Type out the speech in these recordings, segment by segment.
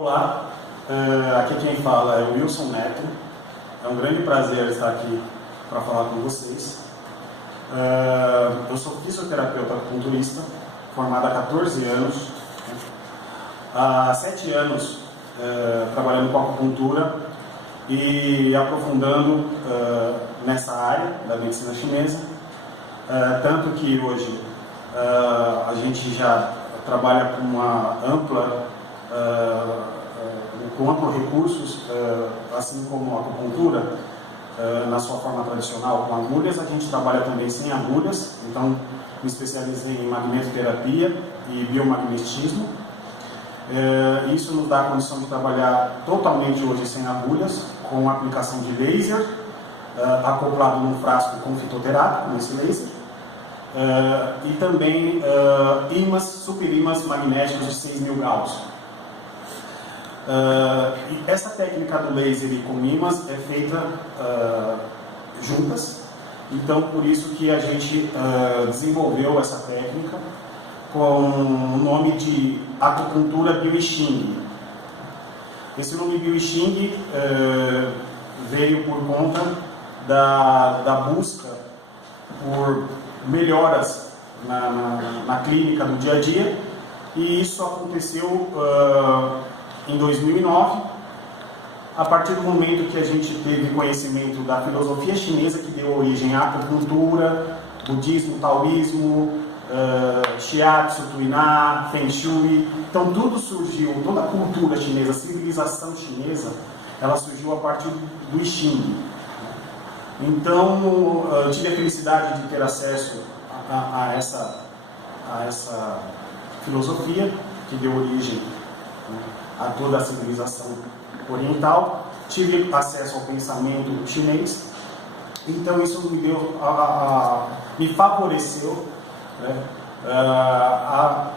Olá, aqui quem fala é o Wilson Neto. É um grande prazer estar aqui para falar com vocês. Eu sou fisioterapeuta acupunturista, formado há 14 anos. Há 7 anos trabalhando com acupuntura e aprofundando nessa área da medicina chinesa. Tanto que hoje a gente já trabalha com uma com amplos recursos, assim como a acupuntura, na sua forma tradicional com agulhas. A gente trabalha também sem agulhas, então me especializei em magnetoterapia e biomagnetismo. Isso nos dá a condição de trabalhar totalmente hoje sem agulhas, com aplicação de laser, acoplado num frasco com fitoterápico, nesse laser, e também ímãs, superímãs magnéticos de 6.000 graus. E essa técnica do laser e com ímãs é feita juntas, então por isso que a gente desenvolveu essa técnica com o nome de acupuntura Bio-I-Ching. Esse nome Bio-I-Ching veio por conta da busca por melhoras na clínica do dia a dia, e isso aconteceu em 2009, a partir do momento que a gente teve conhecimento da filosofia chinesa, que deu origem à acupuntura, budismo, taoísmo, shiatsu, tuiná, feng shui. Então tudo surgiu, toda a cultura chinesa, a civilização chinesa, ela surgiu a partir do I Ching. Então eu tive a felicidade de ter acesso a essa filosofia que deu origem a toda a civilização oriental. Tive acesso ao pensamento chinês, então isso me favoreceu, né, a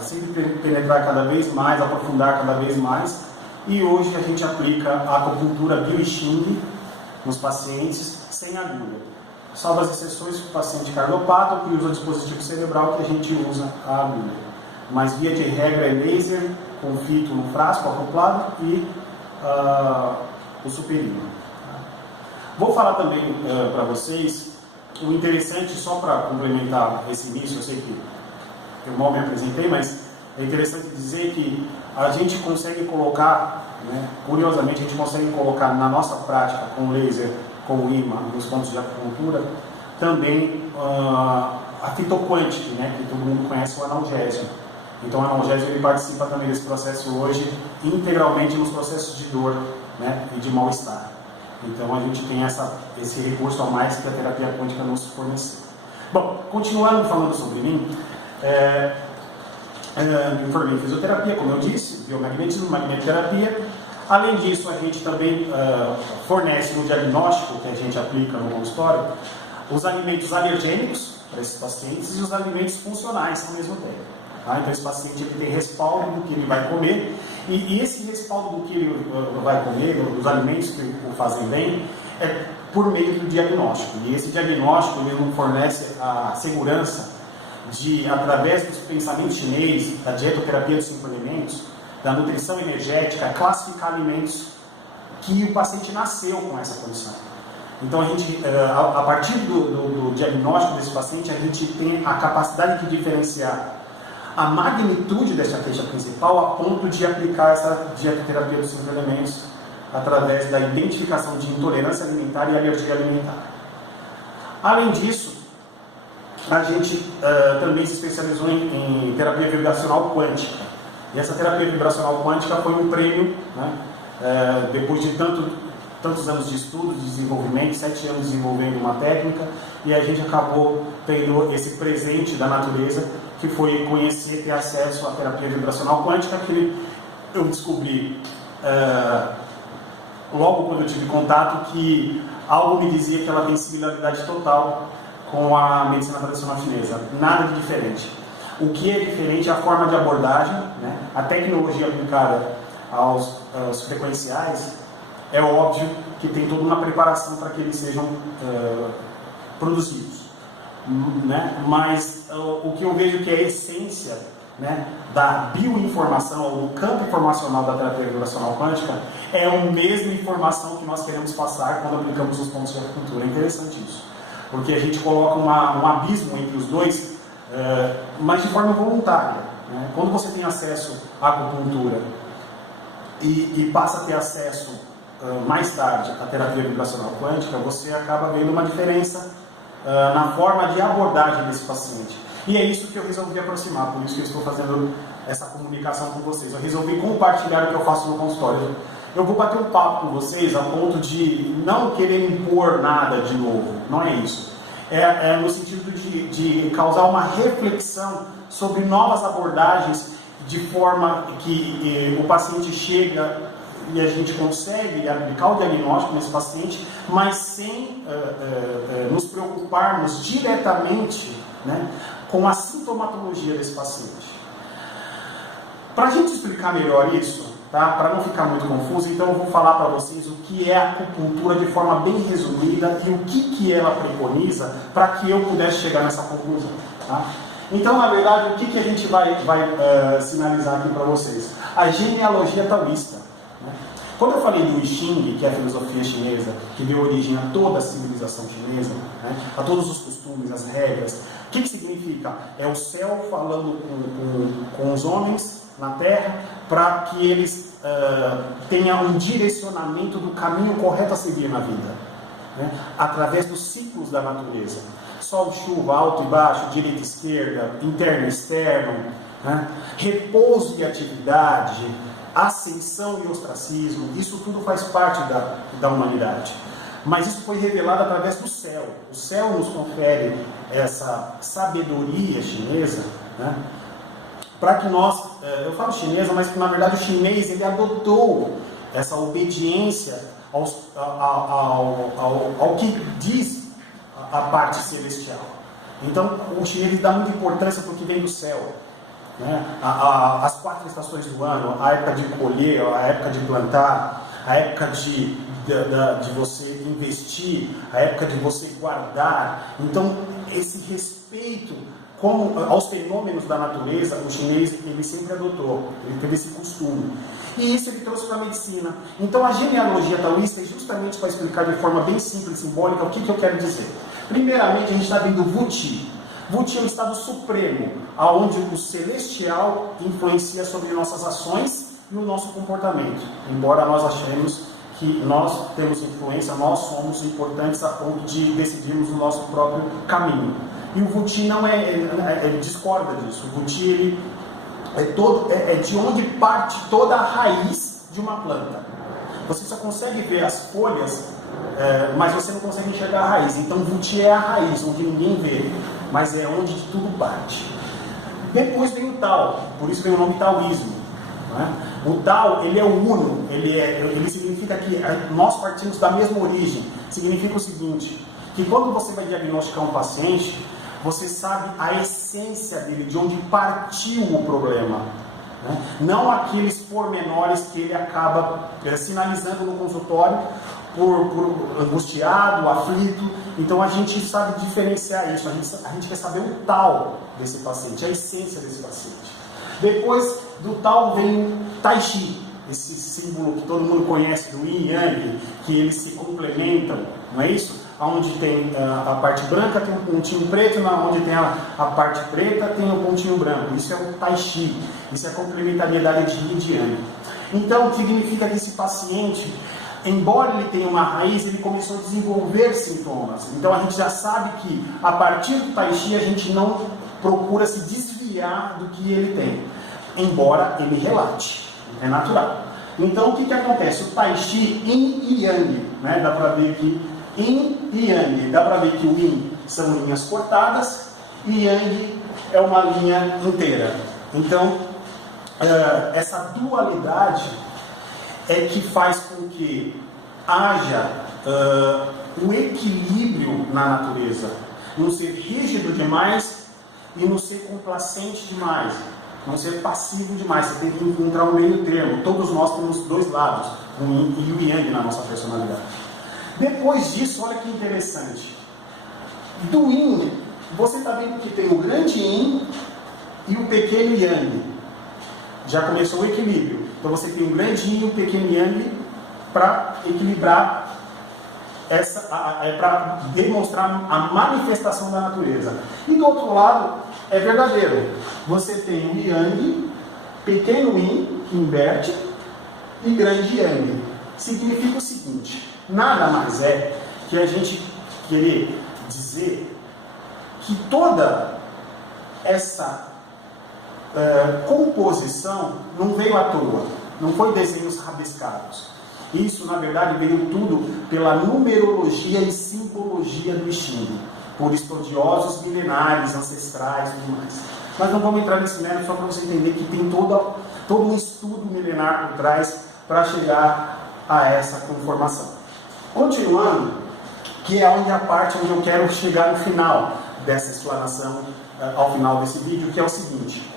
sempre penetrar cada vez mais, aprofundar cada vez mais, e hoje a gente aplica a acupuntura Bio-I-Ching nos pacientes sem agulha. Salvo as exceções para o paciente cardiopata, que usa o dispositivo cerebral, que a gente usa a agulha. Mas via de regra é laser, com fito no frasco acoplado e o superímã. Vou falar também para vocês o interessante, só para complementar esse início. Eu sei que eu mal me apresentei, mas é interessante dizer que a gente consegue colocar, né, curiosamente, a gente consegue colocar na nossa prática com laser, com o imã, nos pontos de acupuntura, também a fitoquântica, né, que todo mundo conhece, o analgésico. Então o analgésico ele participa também desse processo hoje, integralmente nos processos de dor, né, e de mal-estar. Então a gente tem esse recurso a mais que a terapia quântica nos forneceu. Bom, continuando falando sobre mim, me formei em fisioterapia, como eu disse, biomagnetismo, magnetoterapia. Além disso, a gente também fornece no diagnóstico que a gente aplica no consultório os alimentos alergênicos para esses pacientes e os alimentos funcionais ao mesmo tempo. Então esse paciente ele tem respaldo do que ele vai comer, e esse respaldo do que ele vai comer, dos alimentos que o fazem bem, é por meio do diagnóstico. E esse diagnóstico ele não fornece a segurança de, através dos pensamentos chinês, da dietoterapia dos 5 elementos, da nutrição energética, classificar alimentos que o paciente nasceu com essa condição. Então a gente, a partir do diagnóstico desse paciente, a gente tem a capacidade de diferenciar a magnitude dessa queixa principal a ponto de aplicar essa dietoterapia dos 5 elementos através da identificação de intolerância alimentar e alergia alimentar. Além disso, a gente também se especializou em terapia vibracional quântica. E essa terapia vibracional quântica foi um prêmio, né, depois de tantos anos de estudo, de desenvolvimento, 7 anos desenvolvendo uma técnica, e a gente acabou tendo esse presente da natureza, que foi conhecer, ter acesso à terapia vibracional quântica, que eu descobri logo quando eu tive contato, que algo me dizia que ela tem similaridade total com a medicina tradicional chinesa, nada de diferente. O que é diferente é a forma de abordagem, né? A tecnologia aplicada aos frequenciais. É óbvio que tem toda uma preparação para que eles sejam produzidos, né? Mas o que eu vejo que é a essência né, da bioinformação ou do campo informacional da terapia vibracional quântica é a mesma informação que nós queremos passar quando aplicamos os pontos de acupuntura. É interessante isso, porque a gente coloca um abismo entre os dois, mas de forma voluntária, né? Quando você tem acesso à acupuntura e passa a ter acesso mais tarde à terapia vibracional quântica, você acaba vendo uma diferença na forma de abordagem desse paciente. E é isso que eu resolvi aproximar, por isso que eu estou fazendo essa comunicação com vocês. Eu resolvi compartilhar o que eu faço no consultório. Eu vou bater um papo com vocês a ponto de não querer impor nada de novo, não é isso. É no sentido de causar uma reflexão sobre novas abordagens, de forma que o paciente chega e a gente consegue aplicar o diagnóstico nesse paciente, mas sem nos preocuparmos diretamente, né, com a sintomatologia desse paciente. Para a gente explicar melhor isso, tá, para não ficar muito confuso, então eu vou falar para vocês o que é a acupuntura de forma bem resumida e o que ela preconiza para que eu pudesse chegar nessa conclusão. Tá? Então, na verdade, o que a gente vai sinalizar aqui para vocês? A genealogia taoísta. Né? Quando eu falei do I Ching, que é a filosofia chinesa, que deu origem a toda a civilização chinesa, né, a todos os costumes, as regras, o que significa? É o céu falando com os homens na Terra para que eles tenham um direcionamento do caminho correto a seguir na vida, né, através dos ciclos da natureza. Sol e chuva, alto e baixo, direita e esquerda, interno e externo, né, repouso e atividade, ascensão e ostracismo, isso tudo faz parte da humanidade. Mas isso foi revelado através do céu. O céu nos confere essa sabedoria chinesa, né, para que nós, eu falo chinesa, mas que na verdade o chinês ele adotou essa obediência ao que diz a parte celestial. Então o chinês dá muita importância para o que vem do céu. Né? As 4 estações do ano, a época de colher, a época de plantar, a época de você investir, a época de você guardar. Então esse respeito aos fenômenos da natureza, o chinês ele sempre adotou, ele teve esse costume. E isso ele trouxe para a medicina. Então a genealogia taoísta é justamente para explicar de forma bem simples e simbólica o que eu quero dizer. Primeiramente, a gente está vendo Wuti. Wuti é o estado supremo, onde o celestial influencia sobre nossas ações e o nosso comportamento. Embora nós achemos que nós temos influência, nós somos importantes a ponto de decidirmos o nosso próprio caminho. E o Wuti não ele discorda disso. O Wuti ele é de onde parte toda a raiz de uma planta. Você só consegue ver as folhas, mas você não consegue enxergar a raiz. Então o Wuti é a raiz, onde ninguém vê, mas é onde tudo parte. Depois vem o Tao, por isso vem o nome taoísmo. Né? O Tao, ele é o uno, ele significa que nós partimos da mesma origem. Significa o seguinte, que quando você vai diagnosticar um paciente, você sabe a essência dele, de onde partiu o problema. Né? Não aqueles pormenores que ele acaba sinalizando no consultório por angustiado, aflito. Então a gente sabe diferenciar isso, a gente quer saber o tal desse paciente, a essência desse paciente. Depois do tal vem o Tai Chi, esse símbolo que todo mundo conhece do Yin e Yang, que eles se complementam, não é isso? Onde tem a parte branca tem um pontinho preto, onde tem a parte preta tem um pontinho branco. Isso é o Tai Chi, isso é a complementariedade de Yin e de Yang. Então significa que esse paciente, embora ele tenha uma raiz, ele começou a desenvolver sintomas. Então a gente já sabe que a partir do Tai Chi a gente não procura se desviar do que ele tem, embora ele relate, é natural. Então o que acontece? O Tai Chi Yin e Yang, né? Dá para ver que Yin e Yang, dá para ver que o Yin são linhas cortadas e Yang é uma linha inteira. Então essa dualidade é que faz com que haja um equilíbrio na natureza, não ser rígido demais e não ser complacente demais, não ser passivo demais. Você tem que encontrar um meio termo. Todos nós temos dois lados, o Yin e o Yang na nossa personalidade. Depois disso, olha que interessante, do Yin, você está vendo que tem o grande Yin e o pequeno yang. Já começou o equilíbrio. Então você tem um grande yin e um pequeno yang para equilibrar para demonstrar a manifestação da natureza. E do outro lado é verdadeiro. Você tem o yang, pequeno yin, que inverte, e grande yang. Significa o seguinte: nada mais é que a gente querer dizer que toda essa composição não veio à toa, não foi desenhos rabiscados. Isso, na verdade, veio tudo pela numerologia e simbologia do Xing, por estudiosos milenares, ancestrais e tudo mais. Mas não vamos entrar nesse mérito, só para você entender que tem todo um estudo milenar por trás para chegar a essa conformação. Continuando, que é a parte onde eu quero chegar no final dessa explanação, ao final desse vídeo, que é o seguinte.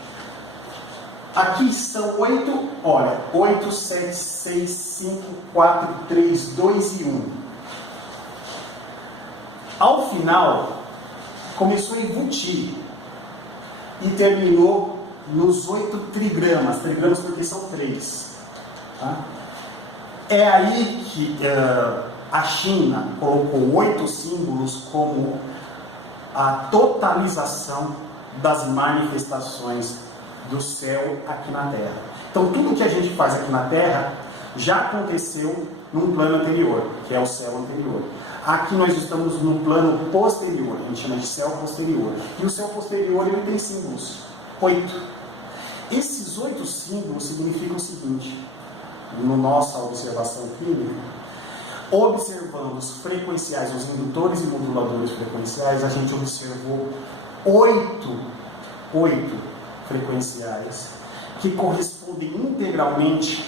Aqui são 8, 7, 6, 5, 4, 3, 2 e 1. Ao final, começou a embutir e terminou nos 8 trigramas porque são 3. Tá? É aí que a China colocou 8 símbolos como a totalização das manifestações do céu aqui na Terra. Então tudo que a gente faz aqui na Terra já aconteceu num plano anterior, que é o céu anterior. Aqui nós estamos no plano posterior, a gente chama de céu posterior. E o céu posterior ele tem símbolos, 8. Esses 8 símbolos significam o seguinte: na nossa observação clínica, observando os frequenciais, os indutores e moduladores frequenciais, a gente observou 8 frequenciais que correspondem integralmente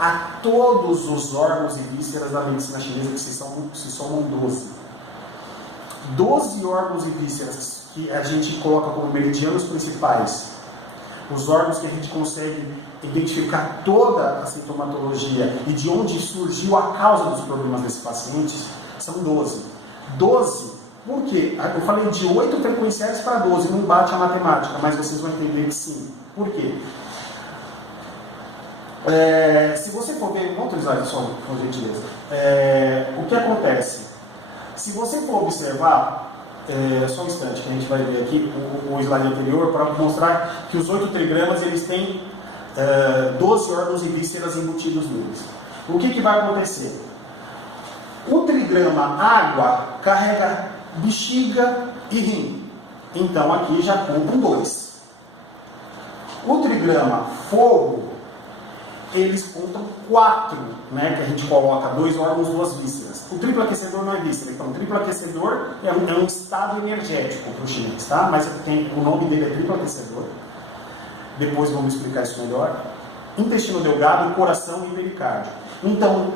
a todos os órgãos e vísceras da medicina chinesa, que se somam 12. 12 órgãos e vísceras que a gente coloca como meridianos principais, os órgãos que a gente consegue identificar toda a sintomatologia e de onde surgiu a causa dos problemas desses pacientes, são 12. 12. Por quê? Eu falei de 8 frequenciais para 12, não bate a matemática, mas vocês vão entender que sim. Por quê? Se você for ver, vamos utilizar isso com gentileza. O que acontece? Se você for observar, só um instante que a gente vai ver aqui o slide anterior para mostrar que os 8 trigramas eles têm 12 órgãos e vísceras embutidos neles. O que vai acontecer? O trigrama água carrega bexiga e rim. Então aqui já contam 2. O trigrama fogo, eles contam 4, né, que a gente coloca 2 órgãos, 2 vísceras. O triplo aquecedor não é víscera, então o triplo aquecedor é um estado energético para o chinês, tá? Mas o nome dele é triplo aquecedor. Depois vamos explicar isso melhor. Intestino delgado, coração e pericárdio. Então,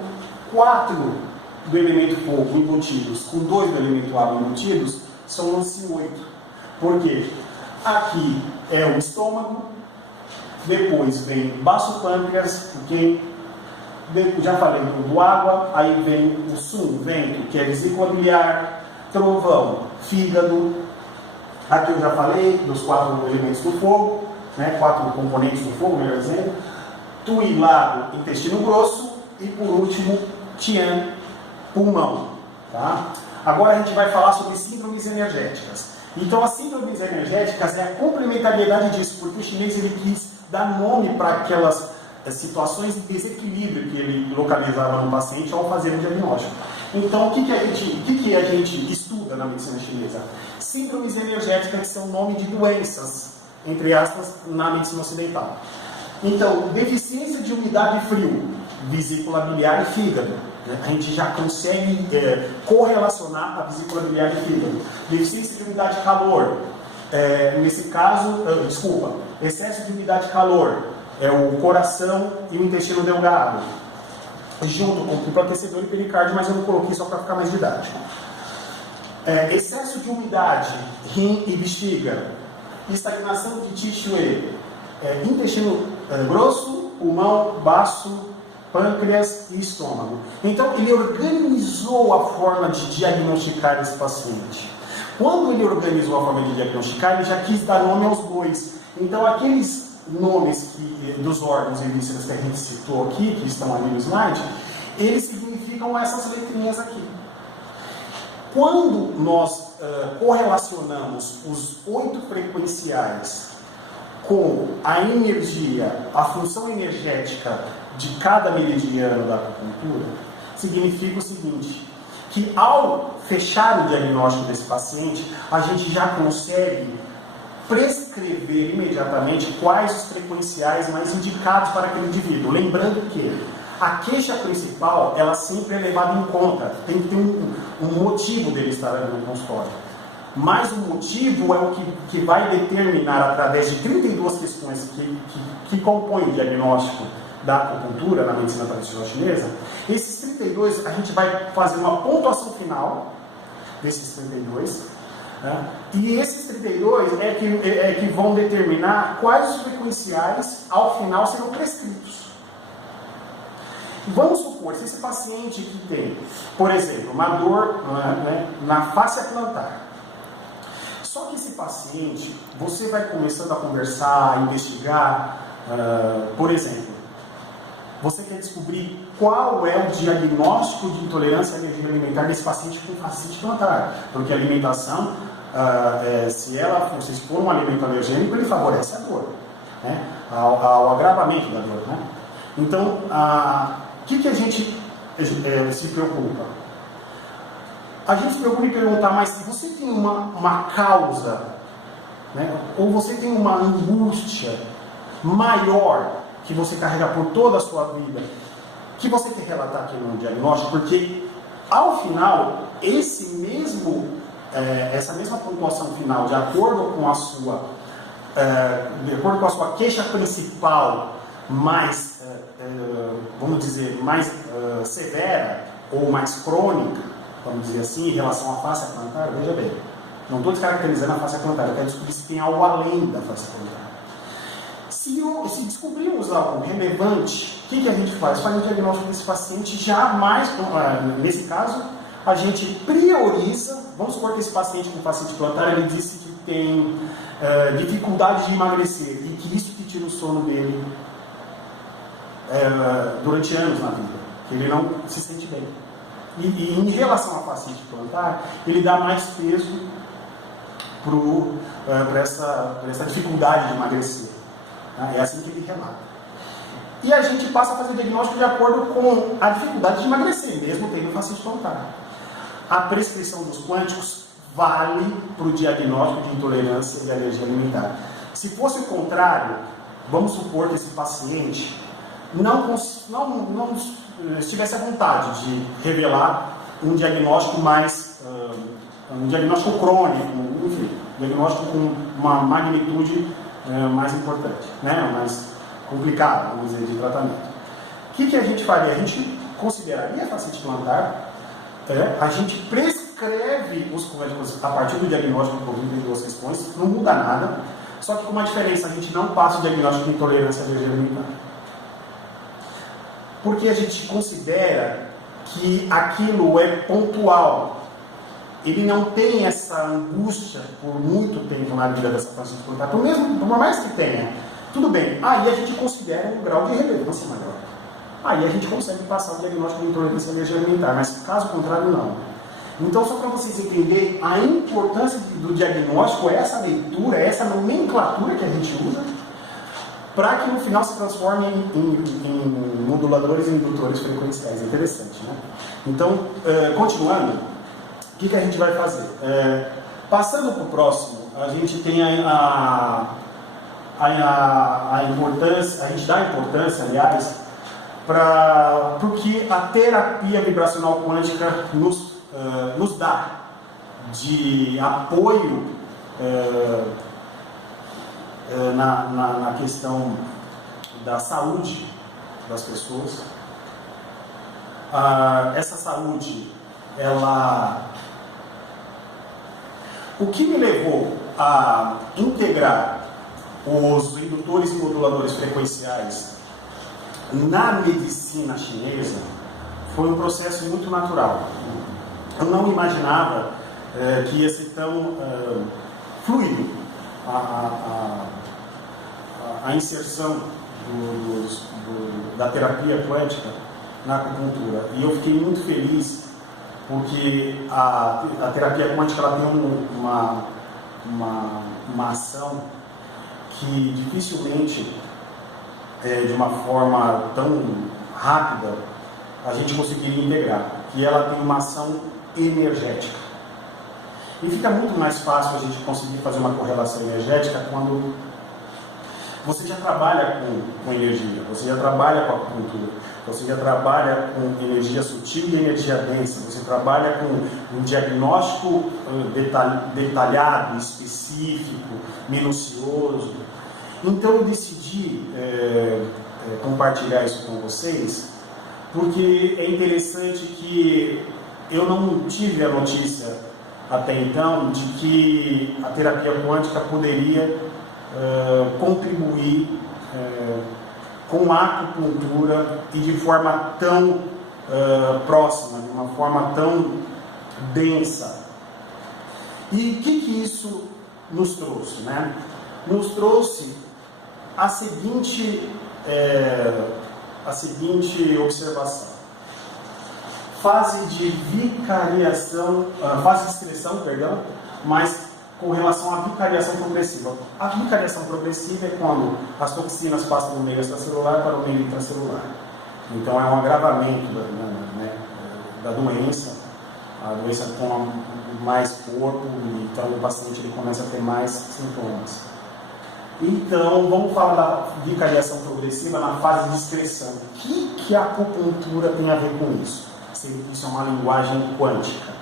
4 do elemento fogo embutidos com 2 do elemento água embutidos são 8. Por quê? Aqui é o estômago, depois vem baço pâncreas, ok? Já falei do água, aí vem o sum, vento, que é vesícula biliar, trovão, fígado. Aqui eu já falei dos 4 elementos do fogo, né? 4 componentes do fogo, melhor dizendo. Tui, lago, intestino grosso e por último, tian, pulmão. Tá? Agora a gente vai falar sobre síndromes energéticas. Então as síndromes energéticas é a complementariedade disso, porque o chinês ele quis dar nome para aquelas situações de desequilíbrio que ele localizava no paciente ao fazer o diagnóstico. Então o que a gente estuda na medicina chinesa? Síndromes energéticas, que são nome de doenças, entre aspas, na medicina ocidental. Então, deficiência de umidade e frio, vesícula biliar e fígado. A gente já consegue correlacionar a vesícula biliar e fígado. Deficiência de umidade e calor. Nesse caso, excesso de umidade e calor. É o coração e o intestino delgado. Junto com o triplo aquecedor e pericárdio, mas eu não coloquei só para ficar mais didático. Excesso de umidade, rim e bexiga. Estagnação de Qi Shui. Intestino grosso, pulmão, baço, pâncreas e estômago. Então, ele organizou a forma de diagnosticar esse paciente. Quando ele organizou a forma de diagnosticar, ele já quis dar nome aos bois. Então, aqueles nomes dos órgãos e vísceras que a gente citou aqui, que estão ali no slide, eles significam essas letrinhas aqui. Quando nós correlacionamos os 8 frequenciais com a energia, a função energética de cada meridiano da acupuntura, significa o seguinte, que ao fechar o diagnóstico desse paciente, a gente já consegue prescrever imediatamente quais os frequenciais mais indicados para aquele indivíduo. Lembrando que a queixa principal, ela sempre é levada em conta, tem que ter um motivo dele estar ali no consultório. Mas o motivo é o que vai determinar, através de 32 questões que compõem o diagnóstico da acupuntura na medicina tradicional chinesa. Esses 32, a gente vai fazer uma pontuação final desses 32, né? E esses 32 é que vão determinar quais os frequenciais ao final serão prescritos. Vamos supor, se esse paciente que tem, por exemplo, uma dor na fáscia plantar. Só que esse paciente, você vai começando a conversar, a investigar, por exemplo, você quer descobrir qual é o diagnóstico de intolerância à energia alimentar desse paciente com fascite plantar. Porque a alimentação, se for um alimento alergênico, ele favorece a dor, né? ao agravamento da dor. Né? Então, o que a gente se preocupa? A gente se preocupa em perguntar, mas se você tem uma causa, né, ou você tem uma angústia maior que você carrega por toda a sua vida, que você quer relatar aqui no diagnóstico, porque ao final, essa mesma pontuação final, de acordo com a sua queixa principal mais, vamos dizer, mais severa ou mais crônica, vamos dizer assim, em relação à fáscia plantar, veja bem, não estou descaracterizando a fáscia plantar, eu quero descobrir se tem algo além da fáscia plantar. Se descobrirmos algo relevante, o que a gente faz? Faz o diagnóstico desse paciente já mais, nesse caso, a gente prioriza, vamos supor que esse paciente com fascite plantar, ele disse que tem dificuldade de emagrecer e que isso que tira o sono dele durante anos na vida, que ele não se sente bem. E em relação à fascite plantar, ele dá mais peso para essa dificuldade de emagrecer. É assim que ele relata. E a gente passa a fazer diagnóstico de acordo com a dificuldade de emagrecer, mesmo tendo fascite plantar. A prescrição dos quânticos vale para o diagnóstico de intolerância e alergia alimentar. Se fosse o contrário, vamos supor que esse paciente não estivesse à vontade de revelar um diagnóstico um diagnóstico crônico, enfim, um diagnóstico com uma magnitude mais importante, né? Mais complicado, vamos dizer, de tratamento. O que a gente faria? A gente consideraria a fascite plantar, a gente prescreve os quânticos a partir do diagnóstico por 22 questões, não muda nada, só que com uma diferença, a gente não passa o diagnóstico de intolerância à alergia alimentar. Porque a gente considera que aquilo é pontual. Ele não tem essa angústia por muito tempo na vida dessa fascite plantar. Por mais que tenha, tudo bem. Aí a gente considera um grau de relevância maior. Aí a gente consegue passar o diagnóstico de intolerância à alergia alimentar, mas caso contrário, não. Então, só para vocês entenderem a importância do diagnóstico, essa leitura, essa nomenclatura que a gente usa, para que no final se transforme em moduladores e indutores frequenciais. É interessante, né? Então, continuando, o que a gente vai fazer? Passando para o próximo, a gente tem a importância, a gente dá importância, aliás, para o que a terapia vibracional quântica nos dá de apoio na questão da saúde das pessoas. Essa saúde, o que me levou a integrar os indutores e moduladores frequenciais na medicina chinesa foi um processo muito natural. Eu não imaginava que ia ser tão fluido a inserção da terapia quântica na acupuntura. E eu fiquei muito feliz porque a terapia quântica ela tem uma ação que dificilmente, de uma forma tão rápida, a gente conseguiria integrar, que ela tem uma ação energética. E fica muito mais fácil a gente conseguir fazer uma correlação energética quando você já trabalha com energia, você já trabalha com acupuntura, você já trabalha com energia sutil e energia densa, você trabalha com um diagnóstico detalhado, específico, minucioso. Então eu decidi compartilhar isso com vocês, porque é interessante que eu não tive a notícia até então de que a terapia quântica poderia contribuir com a acupuntura e de forma tão próxima, de uma forma tão densa. E o que isso nos trouxe, né? Nos trouxe a seguinte observação: fase de vicariação, fase de excreção, perdão, mas com relação à vicariação progressiva. A vicariação progressiva é quando as toxinas passam do meio extracelular para o meio intracelular. Então é um agravamento da doença, a doença toma mais corpo, então o paciente ele começa a ter mais sintomas. Então vamos falar da vicariação progressiva na fase de excreção. O que a acupuntura tem a ver com isso? Isso é uma linguagem quântica.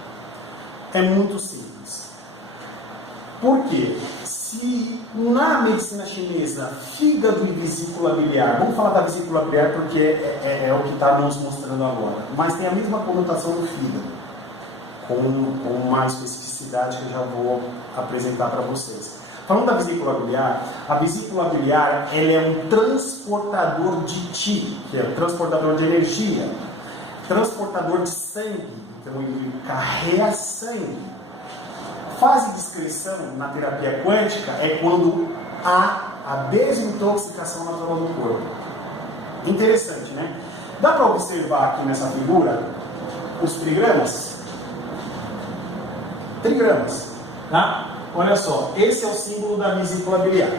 É muito simples. Por quê? Se na medicina chinesa, fígado e vesícula biliar, vamos falar da vesícula biliar porque é o que está nos mostrando agora, mas tem a mesma conotação do fígado, com uma especificidade que eu já vou apresentar para vocês. Falando da vesícula biliar, a vesícula biliar ela é um transportador de qi, que é um transportador de energia, transportador de sangue, então ele carrega sangue. Fase de excreção na terapia quântica é quando há a desintoxicação natural do corpo. Interessante, né? Dá para observar aqui nessa figura os trigramas? Trigramas, tá? Olha só, esse é o símbolo da vesícula biliar,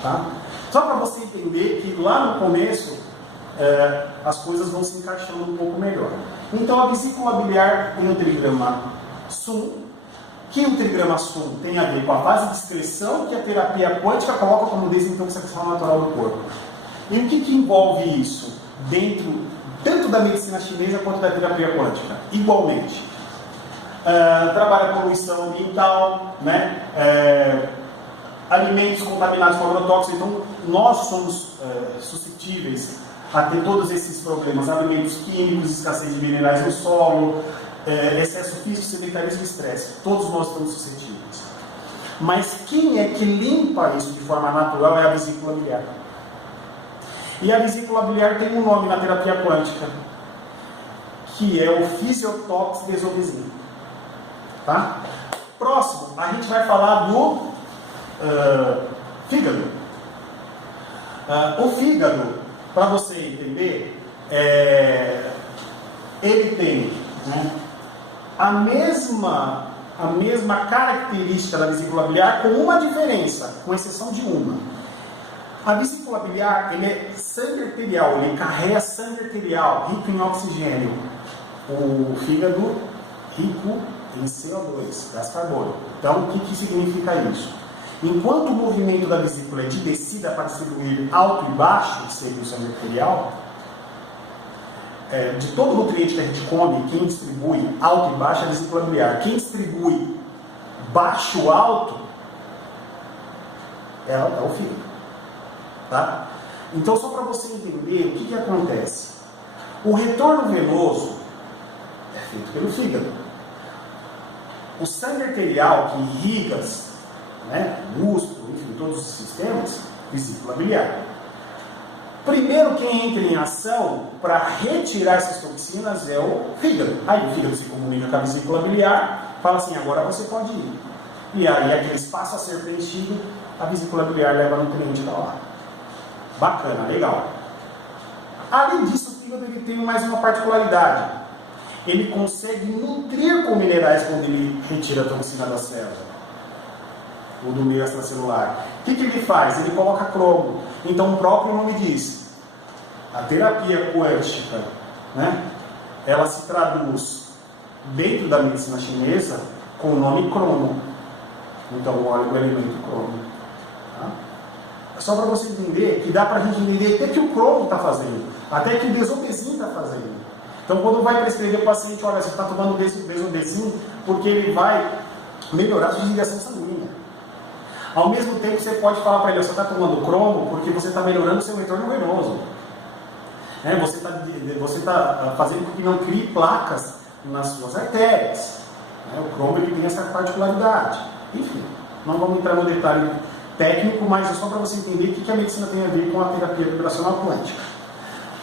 tá? Só para você entender que lá no começo as coisas vão se encaixando um pouco melhor. Então a vesícula biliar tem o trigrama Sum, que o trigrama Sum tem a ver com a fase de excreção que a terapia quântica coloca como desintoxicação natural do corpo. E o que envolve isso tanto da medicina chinesa quanto da terapia quântica? Igualmente. Trabalha a poluição ambiental, né? Alimentos contaminados com agrotóxicos. Então, nós somos suscetíveis a ter todos esses problemas: alimentos químicos, escassez de minerais no solo, excesso físico, sedentarismo e estresse. Todos nós estamos suscetíveis. Mas quem é que limpa isso de forma natural é a vesícula biliar. E a vesícula biliar tem um nome na terapia quântica, que é o Physiotox Desobesine. Tá? Próximo, a gente vai falar do fígado. O fígado, para você entender, ele tem, né, a mesma característica da vesícula biliar, com uma diferença, com exceção de uma. A vesícula biliar, ele é sangue arterial, ele carrega sangue arterial rico em oxigênio. O fígado rico em CO2, gás carbônico. Então, o que significa isso? Enquanto o movimento da vesícula é de descida para distribuir alto e baixo, que seria o sangue arterial, de todo nutriente que a gente come, quem distribui alto e baixo é a vesícula biliar. Quem distribui baixo-alto é o fígado. Tá? Então, só para você entender o que acontece. O retorno venoso é feito pelo fígado. O sangue arterial que irriga, né, músculo, enfim, todos os sistemas, vesícula biliar. Primeiro, quem entra em ação para retirar essas toxinas é o fígado. Aí o fígado se comunica com a vesícula biliar fala assim, agora você pode ir. E aí aquele espaço a ser preenchido, a vesícula biliar leva no cliente para lá. Bacana, legal. Além disso, o fígado ele tem mais uma particularidade. Ele consegue nutrir com minerais quando ele retira a toxina da célula ou do meio extracelular. O que ele faz? Ele coloca cromo. Então o próprio nome diz, a terapia quântica, né, ela se traduz dentro da medicina chinesa com o nome cromo. Então olha o elemento cromo. Tá? Só para você entender que dá para a gente entender até que o cromo está fazendo, até que o desobesin está fazendo. Então quando vai prescrever o paciente, olha, você está tomando desobesin porque ele vai melhorar a sua irrigação sanguínea. Ao mesmo tempo você pode falar para ele, você está tomando cromo porque você está melhorando o seu retorno venoso. Você está fazendo com que não crie placas nas suas artérias. O cromo ele tem essa particularidade. Enfim, não vamos entrar no detalhe técnico, mas é só para você entender o que a medicina tem a ver com a terapia vibracional quântica.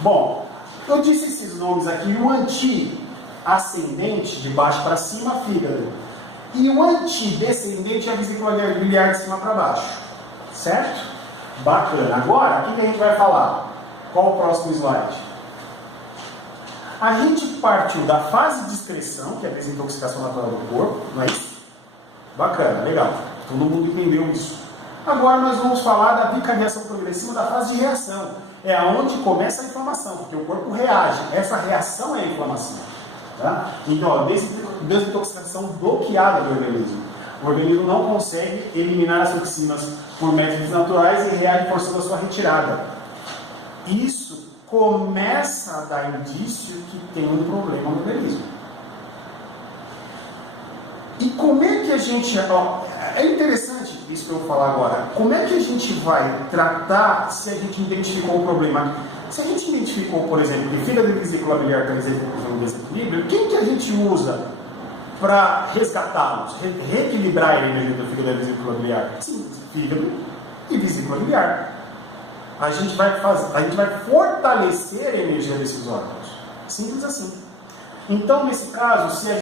Bom, eu disse esses nomes aqui, o anti-ascendente, de baixo para cima, fígado. E o antidescendente é a vesícula biliar de cima para baixo. Certo? Bacana. Agora, o que a gente vai falar? Qual o próximo slide? A gente partiu da fase de excreção, que é a desintoxicação natural do corpo, não é isso? Bacana, legal. Todo mundo entendeu isso. Agora nós vamos falar da bicardiação progressiva da fase de reação. É aonde começa a inflamação, porque o corpo reage. Essa reação é a inflamação. Tá? Então, desintoxicação bloqueada do organismo. O organismo não consegue eliminar as toxinas por métodos naturais e reage forçando a sua retirada. Isso começa a dar indício que tem um problema no organismo. E como é que a gente... é interessante isso que eu vou falar agora. Como é que a gente vai tratar se a gente identificou o problema? Se a gente identificou, por exemplo, que fígado e vesícula biliar está em desequilíbrio, quem que a gente usa para resgatá-los? Reequilibrar a energia do fígado e da vesícula biliar? Sim, fígado e vesícula biliar. A gente vai fortalecer a energia desses órgãos. Simples assim. Então, nesse caso, se a